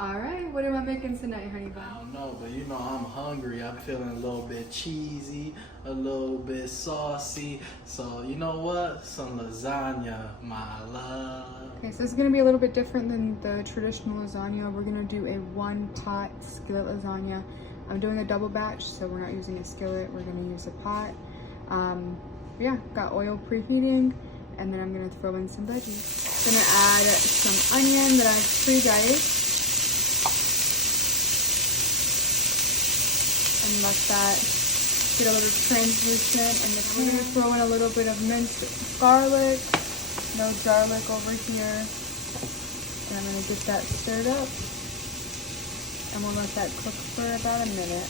All right, what am I making tonight, honey bun? I don't know, but you know I'm hungry. I'm feeling a little bit cheesy, a little bit saucy. So you know what? Some lasagna, my love. Okay, so this is gonna be a little bit different than the traditional lasagna. We're gonna do a one-pot skillet lasagna. I'm doing a double batch, so we're not using a skillet. We're gonna use a pot. Yeah, got oil preheating, and then I'm gonna throw in some veggies. Gonna add some onion that I've pre-diced. And let that get a little translucent, and then we're gonna throw in a little bit of minced garlic, no garlic over here, and I'm gonna get that stirred up, and we'll let that cook for about a minute.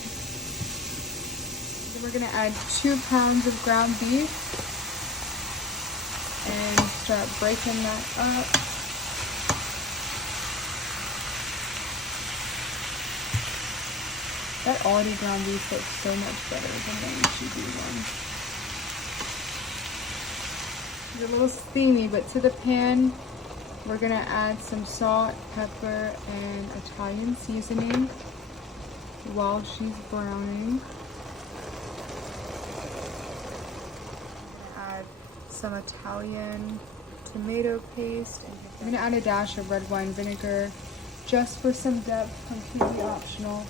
Then we're gonna add 2 pounds of ground beef and start breaking that up. That already ground beef looks so much better than the cheesy one. It's a little steamy, but to the pan, we're gonna add some salt, pepper, and Italian seasoning while she's browning. Add some Italian tomato paste. I'm gonna add a dash of red wine vinegar just for some depth, completely optional.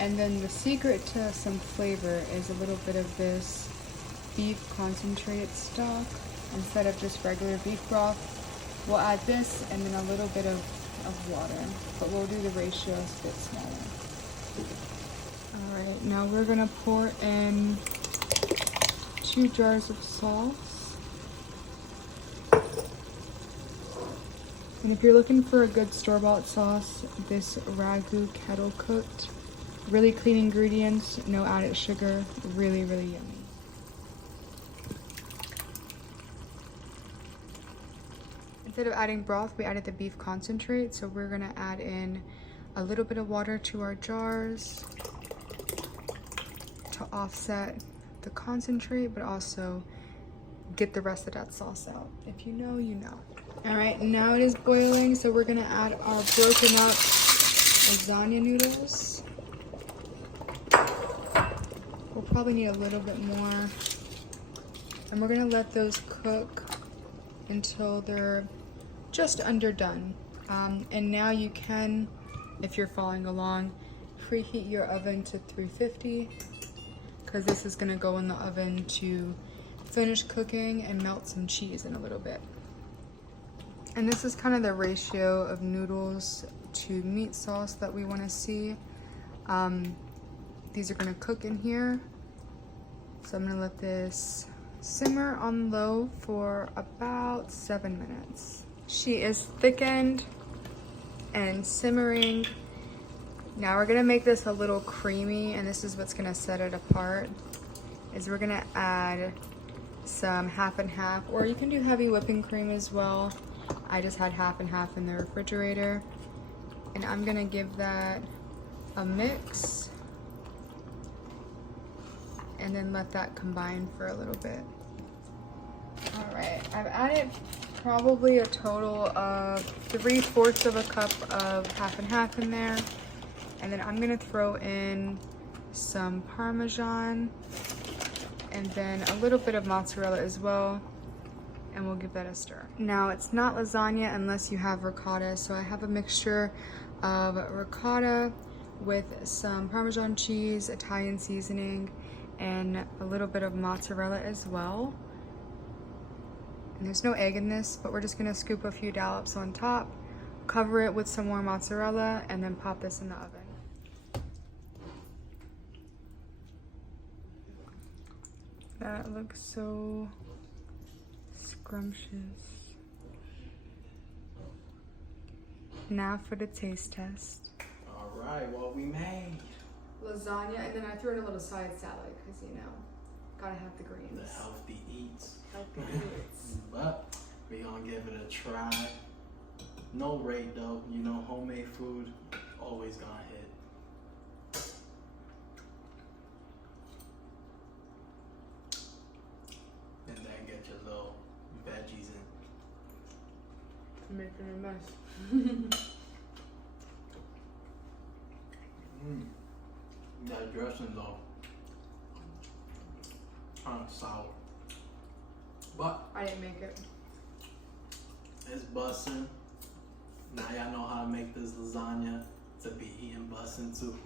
And then the secret to some flavor is a little bit of this beef concentrate stock. Instead of just regular beef broth, we'll add this and then a little bit of water, but we'll do the ratio a bit smaller. All right, now we're gonna pour in 2 jars of sauce. And if you're looking for a good store-bought sauce, this Ragu kettle cooked. Really clean ingredients, no added sugar, really, really yummy. Instead of adding broth, we added the beef concentrate, so we're gonna add in a little bit of water to our jars to offset the concentrate, but also get the rest of that sauce out. If you know, you know. All right, now it is boiling, so we're gonna add our broken up lasagna noodles. We'll probably need a little bit more. And we're gonna let those cook until they're just underdone. And now you can, if you're following along, preheat your oven to 350 because this is gonna go in the oven to finish cooking and melt some cheese in a little bit. And this is kind of the ratio of noodles to meat sauce that we wanna see. These are gonna cook in here. So I'm gonna let this simmer on low for about 7 minutes. She is thickened and simmering. Now we're gonna make this a little creamy, and this is what's gonna set it apart, is we're gonna add some half and half, or you can do heavy whipping cream as well. I just had half and half in the refrigerator. And I'm gonna give that a mix and then let that combine for a little bit. All right, I've added probably a total of 3/4 of a cup of half and half in there. And then I'm gonna throw in some Parmesan and then a little bit of mozzarella as well. And we'll give that a stir. Now it's not lasagna unless you have ricotta. So I have a mixture of ricotta with some Parmesan cheese, Italian seasoning, and a little bit of mozzarella as well. And there's no egg in this, but we're just gonna scoop a few dollops on top, cover it with some more mozzarella, and then pop this in the oven. That looks so scrumptious. Now for the taste test. All right, what we made. Lasagna, and then I threw in a little side salad because, you know, gotta have the greens. The healthy eats. Healthy eats. But we gonna give it a try. No rate though, you know, homemade food always gonna hit. And then get your little veggies in. Making a mess. That dressing though, kind of sour. But I didn't make it. it's bussin'. Now y'all know how to make this lasagna to be eating bussin' too.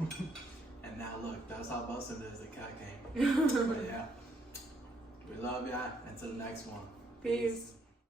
And now look, that's how bussin' it is. The cat came. But yeah, we love y'all. Until the next one. Peace.